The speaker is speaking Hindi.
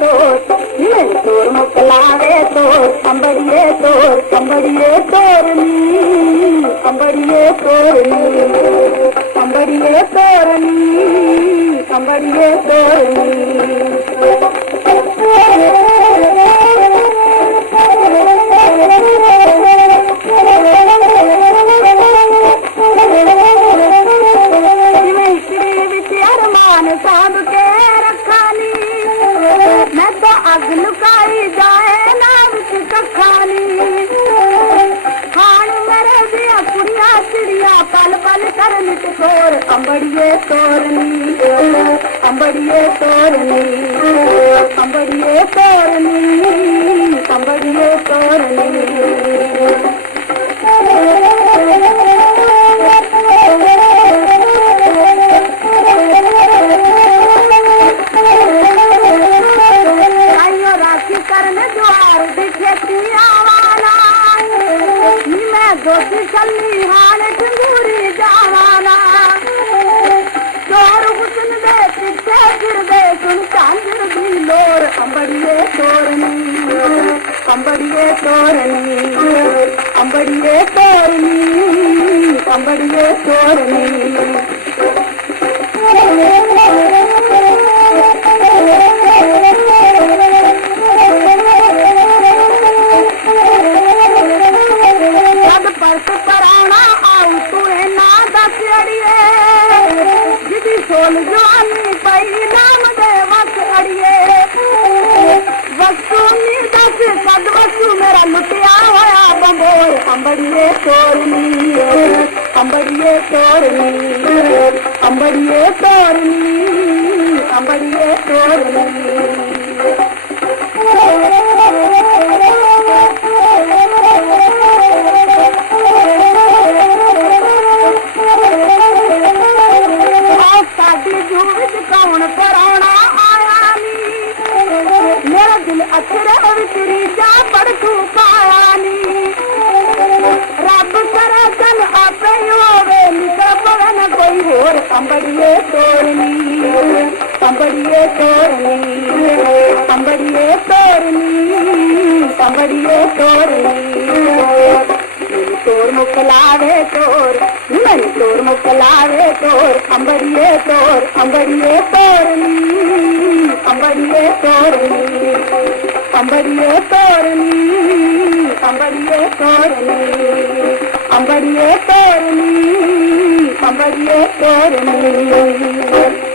तोर मोकलावे तोर अंबड़िए तोरनी अंबड़िए तोरनी अंबड़िए तोरनी अंबड़िए तोरनी साध के रखानी मैं तो अग लुकाई जाए ना बिच कखानी खान मेरे दिया कुड़िया चिड़िया पल पल कर निटकोर अंबड़िए तोरनी अंबड़िए तोरनी अंबड़िए तोरनी अंबड़िए तोरनी दोती चलनी हाल टंगूरी जावाना चोर हुसन दे पीछे गिर दे सुन चांदर दी लोर अंबड़िए तोरनी अंबड़िए तोरनी अंबड़िए तोरनी अंबड़िए तोरनी सोल जवानी पई नाम दे वस अड़िए वस्तु दस सद वस्तु मेरा लुटिया होया बंबोर अंबड़िए तोरनी अंबड़िए तोरनी अंबड़िए तोरनी अंबड़िए तोरनी कौन पराना आया नी मेरा दिल अथरे विचरी जा पड़ू पाया नी रब करे चल आपे होवे निकल पवन कोई होर अंबड़िए तोरनी अंबड़िए तोरनी अंबड़िए तोरनी अंबड़िए तोरनी तोर मोकलावे तोर मन तोर मोकलावे तोर अंबड़िए तोरनी अंबड़िए तोरनी अंबड़िए तोरनी अंबड़िए तोरनी अंबड़िए तोरनी अंबड़िए तोरनी